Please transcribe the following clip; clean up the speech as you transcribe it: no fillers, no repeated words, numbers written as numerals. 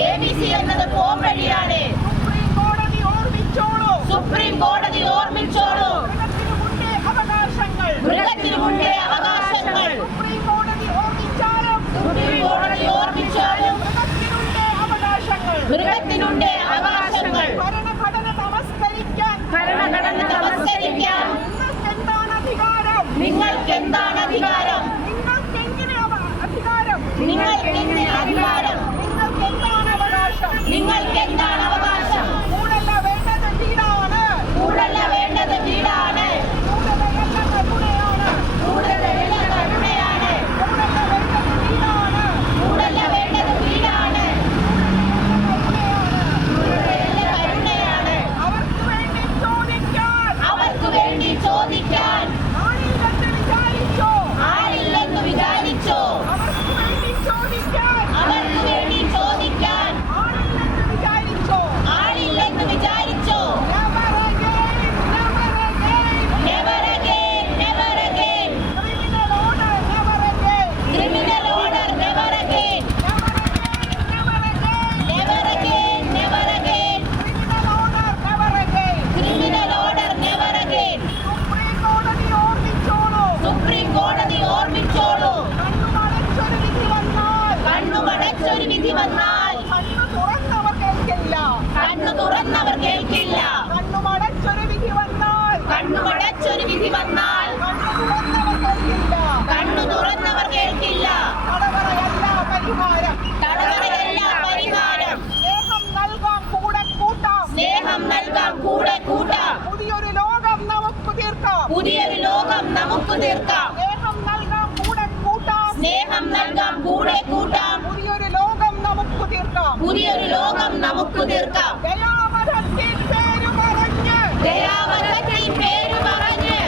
ABC എന്നത് പോംവഴിയാണ്. Supreme കോടതി ഓർമ്മിച്ചോളൂ. മൃഗത്തിനുമുണ്ടേ അവകാശങ്ങൾ. സുപ്രീം കോടതി ഓർമ്മിച്ചാലും മൃഗത്തിനുണ്ടേ അവകാശങ്ങൾ. ഭരണഘടന നമസ്കരിക്കാൻ നിങ്ങൾക്കെന്താണ് അധികാരം? നിങ്ങൾക്കെങ്ങനെ അധികാരം? നിങ്ങൾക്കെന്താണ് അവകാശം? കൂടല്ല വേണ്ടത് വീടാണ്. അവർക്ക് വേണ്ടി ചോദിക്കാൻ ആളില്ലെന്ന് വിചാരിച്ചോ? ആളില്ലെന്ന് വിചാരിച്ചോ? Never again. Criminal order never again. Criminal order never again. Supreme കോടതി ഓർമ്മിച്ചോളൂ. കണ്ണുമടച്ചൊരു വിധി വന്നാൽ കണ്ണു തുറന്നവർ കേൾക്കില്ല. കണ്ണുമടച്ചൊരു വിധി വന്നാൽ കണ്ണു തുറന്നവർ കേൾക്കില്ല. തടവറയല്ല പരിഹാരം. സ്നേഹം നൽകാം കൂടെ കൂട്ടാം. പുതിയൊരു ലോകം നമുക്ക് തീർക്കാം. സ്നേഹം നൽകാം കൂടെ കൂട്ടാം. പുതിയൊരു ലോകം നമുക്ക് തീർക്കാം. ദയാവധത്തിൻ പേര് പറഞ്ഞ്